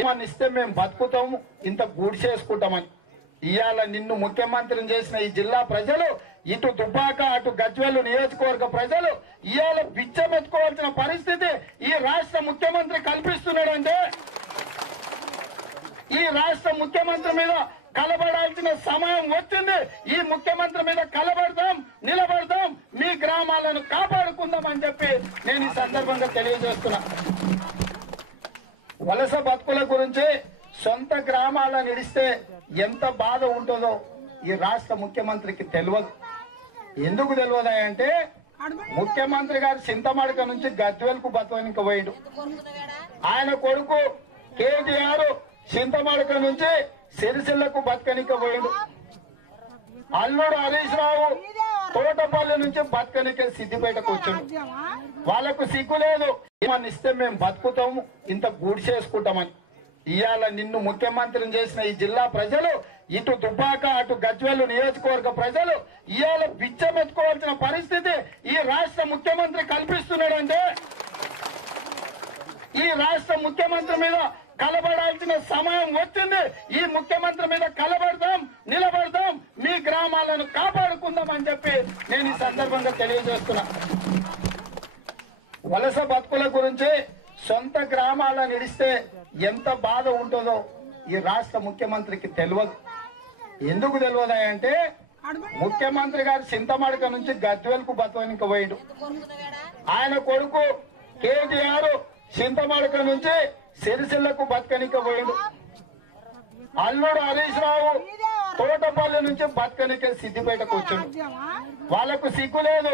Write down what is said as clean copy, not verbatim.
ఏమని ఇస్తే మేము బతుకుతాము, ఇంత గూడ్చేసుకుంటామని. ఇవాళ నిన్ను ముఖ్యమంత్రిని చేసిన ఈ జిల్లా ప్రజలు, ఇటు దుబ్బాక అటు గజ్వేలు నియోజకవర్గ ప్రజలు ఇవాళ బిచ్చమెత్తుకోవాల్సిన పరిస్థితి ఈ రాష్ట్ర ముఖ్యమంత్రి కల్పిస్తున్నాడంటే, ఈ రాష్ట్ర ముఖ్యమంత్రి మీద కలబడాల్సిన సమయం వచ్చింది. ఈ ముఖ్యమంత్రి మీద కలబడతాం, నిలబడతాం, మీ గ్రామాలను కాపాడుకుందాం అని చెప్పి నేను ఈ సందర్భంగా తెలియజేస్తున్నా. వలస బతుకుల గురించి సొంత గ్రామాలను ఇడిస్తే ఎంత బాధ ఉంటుందో ఈ రాష్ట్ర ముఖ్యమంత్రికి తెలియదు. ఎందుకు తెలియదా అంటే, ముఖ్యమంత్రి గారు చింతమడక నుంచి గద్వేల్కు బతవనికి పోయిండు. ఆయన కొడుకు కేటీఆర్ చింతమడక నుంచి సిరిసిల్లకు బతకనిక పోయిండు. అల్లుడు హరీష్ రావు తోటపల్లి నుంచి బతకనికే సిద్దిపేటకు వచ్చిండు. వాళ్లకు సిగ్గు లేదు. ఏమని ఇస్తే మేము బతుకుతాము, ఇంత గూడ్చేసుకుంటామని. ఇవాళ నిన్ను ముఖ్యమంత్రిని చేసిన ఈ జిల్లా ప్రజలు, ఇటు దుబ్బాక అటు గజ్వేలు నియోజకవర్గ ప్రజలు ఇవాళ బిచ్చమెత్తుకోవాల్సిన పరిస్థితి ఈ రాష్ట్ర ముఖ్యమంత్రి కల్పిస్తున్నాడంటే, ఈ రాష్ట్ర ముఖ్యమంత్రి మీద కలబడాల్సిన సమయం వచ్చింది. ఈ ముఖ్యమంత్రి మీద కలబడతాం, నిలబడతాం, మీ గ్రామాలను కాపాడుకుందాం అని చెప్పి నేను ఈ సందర్భంగా తెలియజేస్తున్నా. వలస బతుకుల గురించి సొంత గ్రామాలను ఇడిస్తే ఎంత బాధ ఉంటుందో ఈ రాష్ట్ర ముఖ్యమంత్రికి తెలియదు. ఎందుకు తెలియదా అంటే, ముఖ్యమంత్రి గారు చింతమడక నుంచి గద్వేల్కు బతవనికి పోయిండు. ఆయన కొడుకు కేటీఆర్ చింతమడక నుంచి సిరిసిల్లకు బతకనిక పోయిండు. అల్లుడు హరీష్ రావు తోటపల్లి నుంచి బతకనికే సిద్దిపేటకు వచ్చిండు. వాళ్లకు సిగ్గు లేదు.